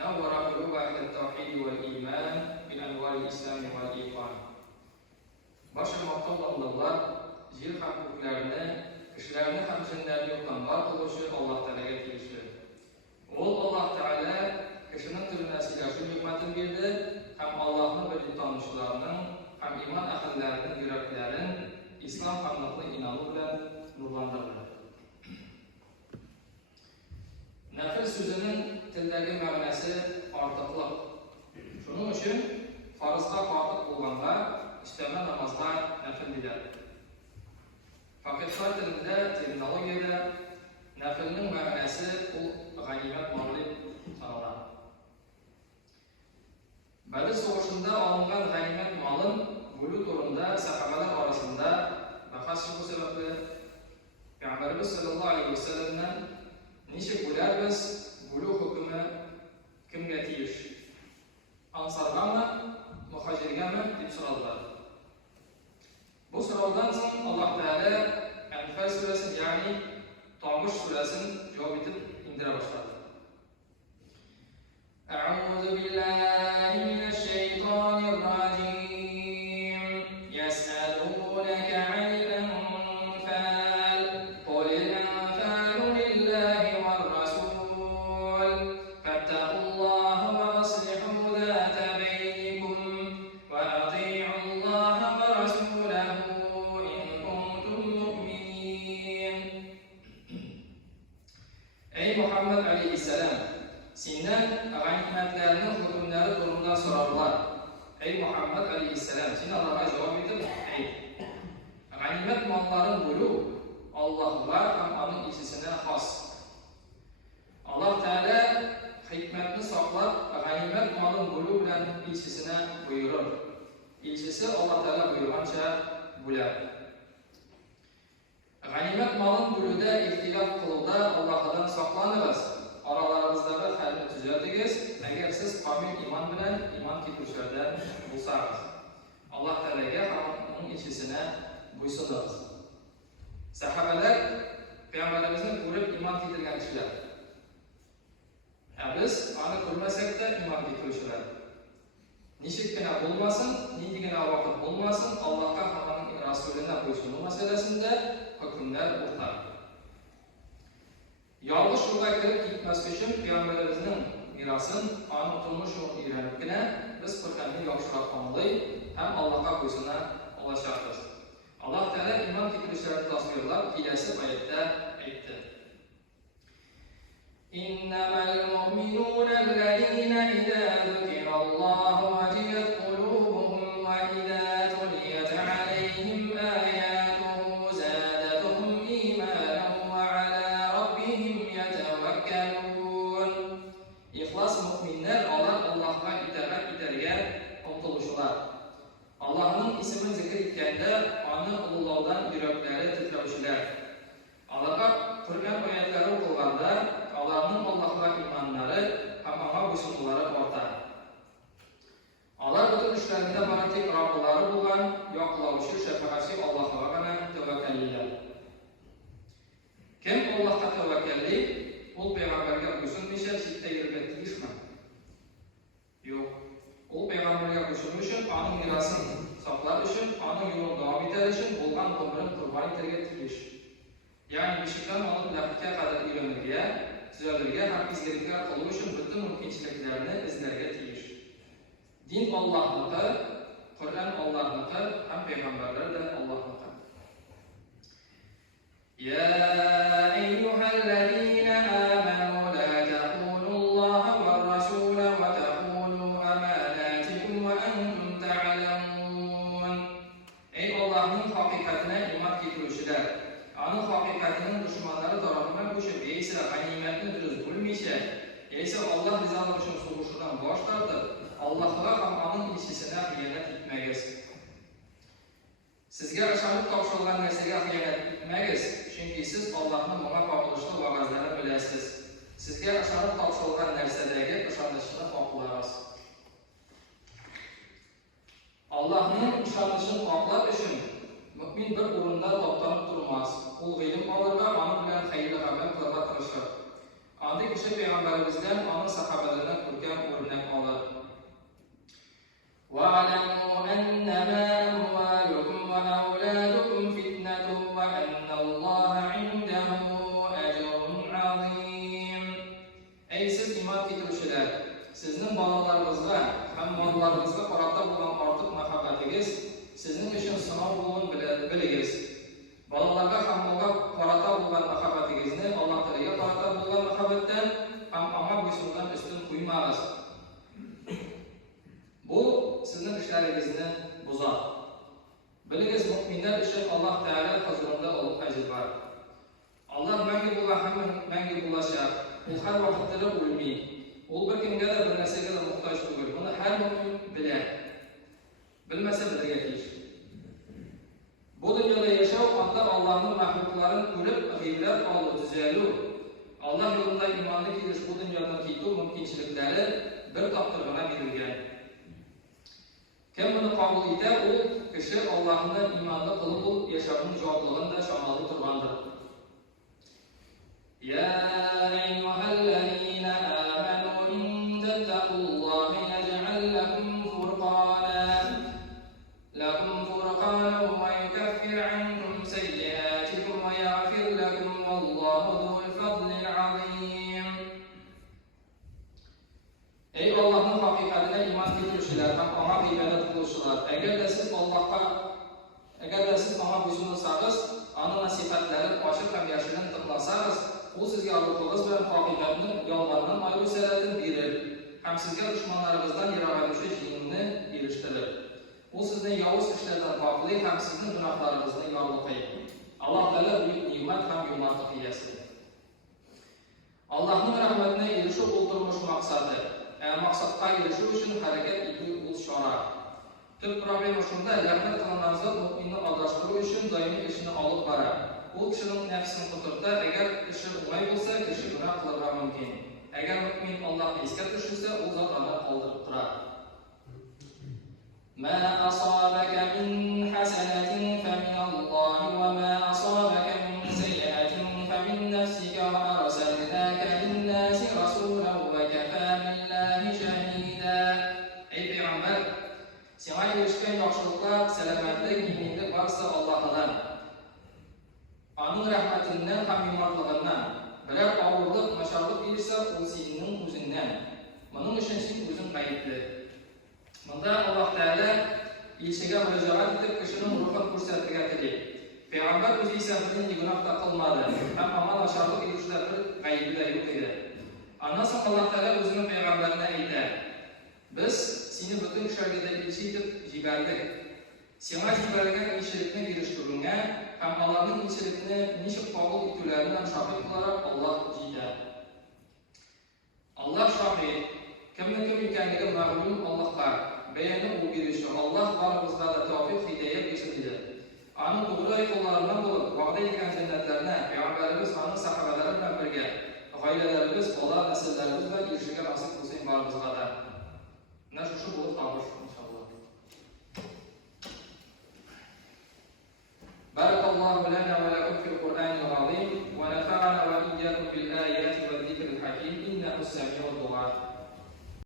نور قلوب أهل التوحيد والإيمان بأنوار الإسلام والإيمان. Başırmakta olanlar, yer hem köklerini, kişilerini hem cinlerini yoktan var oluşu Allah Teala'ya gelişir. Allah Teala kişinin türünesiyle şu hükmetin birdi, hem Allah'ın böyle tanışlarının, hem iman ahillerinin, yüreklerin, İslam kaynaklı inanırlar, nurlandırırlar. Nefil sözünün tildeki mənası artıqlıq. Şunun için farzga fatık olğanda işleme namazda nefil bilir. Fakirler dilinde, terminologiyada nefilinin mənası ganimet malı sanılan. Bədir soğuşunda alınan ganimet malın bölü turunda sahabeler arasında bahas bu sebeple Peygamberimiz sallallahu aleyhi ve sellem'den nişik böler biz bölü hükmü kimge tiyiş? Ansarga mı, muhacirga mı deyip soradılar. Bu sorudan sonra Allah Teala Enfal suresini yani Tamuş suresini cevap edip indire başladı. Eûzu billahi mineşşeytanirracim. Yes'elûneke anil enfal. Kulil enfalu lillahi ve rasul. Fettakullaha ve aslihû zâte beynikum. Ve ati'ullaha ve rasûlehu in kuntum mu'minin. Ey Muhammed aleyhisselam! Senden ganimetlerinin hükümleri durumunda sorarlar. Ey Muhammed aleyhisselam! Sen Allah'a cevap edip, ey! Ganimet malların bölü Allah'a hem onun ilçisine has. Allah Teala hikmetini saklar, ganimet malın bölü bilen ilçisine buyurur. İlçisi Allah Teala buyurganca böler. Ganimet malın bölüde ihtilaf kılıda Allah'tan saklanırız. Aralarınızdaki halini düzeltiniz. Eğer siz kamil iman bilen iman kitlüşlerden bulsanız. Allah Teala'ya onun ilçisine buysunuz. Sahabeler Peygamberimizin kurup iman kitlegen kişiler. Biz onu kurmasak da iman kitlüşler. Nişikkine bulmasın, nidigine vakit bulmasın, Allah'a havanın Resulüne buysunma meselesinde hükümler ortar. Yalnız şurada kirip gitmesi için Peygamberimizin mirasın, anı tutulmuş yolunu öğrenipkine biz Kur'an'ı yakışırak anlayıp hem Allah'a buyusuna ulaşacağız. Allah Teala iman kitlüşlerini tasvirler, hilesi ayette etti. İnnemel mu'minûnellezîne idâ zükirallâhu veciyet kulûbuhum ve idâ tuliyet aleyhim âyâtuhu zâdetuhum îmânen ve alâ rabbihim yetevekkelûn. İhlas müminler Allah'a iterge umtuluşlar. Allah'ın ismini zikretkende onu ululaudan yürekleri titreşirler. Allah'a Kur'an ayetleri okulganda Allah'ın Allah'a imanları hem ona buysunmaları ortar. Allah bütün işlerinde bana tek Rabbuları bulan, yoklamışı, şefakati Allah'a gana tevekkelliler. Kim Allah'a tevekkelli, ol peygamberge buysunmayışa şitte yürümek değişme. Yok. Ol peygamberge buysunmuşun, onun mirasını saklar için, onun yolunu devam eder için, olgan ömrün kurban iterge değiş. Yani bir şeyden onu lahike kadar ilerlemeye, düzelirge, hem izlerge kıldığı için bütün mümkünçiliklerini izlerge değiş. Din Allah'lığı, Kur'an Allah'lığı, hem peygamberler de Allah'lığı. Ya eyyühellezine amenu la tequlullaha ve rasule ve tequlu emanatikum ve entum ta'lemun. Ey Allah'ın hakikatine iman getirişler. Onun hakikatinin düşmanları tarafından bu şey ise ganimetini düz bulmayacak, ise Allah rızalığı için soğuşundan başlardır. Allah'a hem onun ilişkisine hıyanet etmeyiz. Sizge aşağılık tavşalılan neslige hıyanet etmeyiz. Çünkü siz Allah'ın ona farklılaşlı vaazlarını biləsiniz. Sizge aşağılık tavşalılan nesledeki ışanlışını farklılarız. Allah'ın ışanlışını farklar için mümin bir urunda toplanıp durmaz. Ol g'ilim alırga, onu bilen hayırlı haber kılırga tırışır. Andi kishi Peygamberimizden onun sahabelerine ko'rgan o'rnak oladi. وَاعْلَمُوا أَنَّمَا أَمْوَالُكُمْ وَأَوْلَادُكُمْ فِتْنَةٌ وَأَنَّ اللَّهَ عِندَهُ أَجْرٌ عَظِيمٌ. Ey siz iman keltiruvchilar, sizning bolalarınızga ham mollaringizga qarata bo'lgan ortiq muhabbatingiz sizning uchun sinov bo'lgan biligiz. Bolalarga ham moga qarata bo'lgan muhabbatingizni Alloh taolaga qarata bo'lgan muhabbatdan ham ona bo'ysundan ustun qo'ymaysiz. Bu sizning ishlaringizni buzadi. Biligiz, mu'minlar uchun Alloh taolo huzurida ulug' ajr bor. Alloh menga bo'lgan hamma menga bo'lashar. U har vaqtda o'lmaydi. U bir kimgadir bir narsaga muhtoj bo'lmaydi. Buni har mu'min biladi. Bilmasa bilga keyish. Bu dunyoda yashaw onda Allohning mahluqlarini ko'rib, g'iybat olib tuzalib, Alloh yo'lida iymonni keltirish bu dunyodan ketuv mumkinchiliklari bir taqdirga berilgan. Kim buni qabul etsa, u kishi Allohning iymonli qilib yashashning javobligini shamollab turgandir. Ya ayyuhallazina amanu in tattaqulloha yaj'al lakum furqanan wa yukaffir 'ankum sayyi'atikum wa yaghfir lakum wallahu dhul fadlil 'azim. Ey Allohning haqiqatida iymon keltiruvchilar, ham ona ibodat qiluvchilar, agarda siz ona bo'ysunsangiz, ona sifatlarini ochiq ham yashirin tiqlasangiz, u sizga Allohimiz bilan haqiqatni yolg'ondan ma'lumatlarni berib, ham sizga dushmanlaringizdan yiroqlashuvchi jinni erishtirib, u sizning yovuz ishlardan poklik, ham sizning gunohlaringizni yorliqlaydi. Alloh taolo buyuk ne'mat ham yo'naltiq egasi. Allohning rahmatine erishib o'tirmoq maqsadi. Maqsadga erishish uchun harakat etib o'tish chora. Tub problema shunda, rahmat qilingan zot mu'minni adashtiruv uchun doimiy ishini olib boradi. U kishining nafsini quturda, agar ishi o'ng'ay bo'lsa, kishi gunoh qilishligi mumkin. Agar mu'min Allohni esga tushirsa, u zot uni qoldirib turadi. Ma asabaka min hasanatin famin Alloh va ma asabaka min sayyi'atin famin nafsika wa arsalnaka lin-nasi rasulan wa kafa billahi shahida. Ey payg'ambar, senga erishgan yaxshiliklar, salomatlik, iymonlik barcha Allohdan. Onun rahmetinden ham yomonligidan, biroq og'irlik, mashaqqat kelsa, u sening o'zingdan. Buning uchun sen o'zing aybli. Bunda Alloh taolo elchiga murojaat etib, kishining ruhini ko'rsatgan edi. Payg'ambar o'zi esa bunday gunoh qilmadi. Ham amal mashaqqat kelishlar bir aybida yo'q edi. Ondan so'ng Alloh taolo o'zining payg'ambarine aytdi: "Biz seni butun kishilarga elchi etib jibardik. Senga jibargan elchilikni erishtirgunga ham Allohning elchiligini nishib qabul etuvlaridan shohid qilarak Alloh deydi. Alloh shohid, kimni kim ekanligi ma'lum Allohga bayonni u berishi. Alloh baribizga tavfiq hidoyat bersin. Onun to'g'ri yo'llaridan bo'lib, va'da etgan jannatlarni payg'ambarimiz va uning sahobalari bilan birga oilalarimiz, bola nasllarimiz bilan erishishga nasib qilsin baribizga. Mana shu bo'lib qolish inshaalloh. بارك الله لنا ولكم في القرآن العظيم ونفعنا وإياكم بالآيات والذكر الحكيم إنه السميع الدعاء.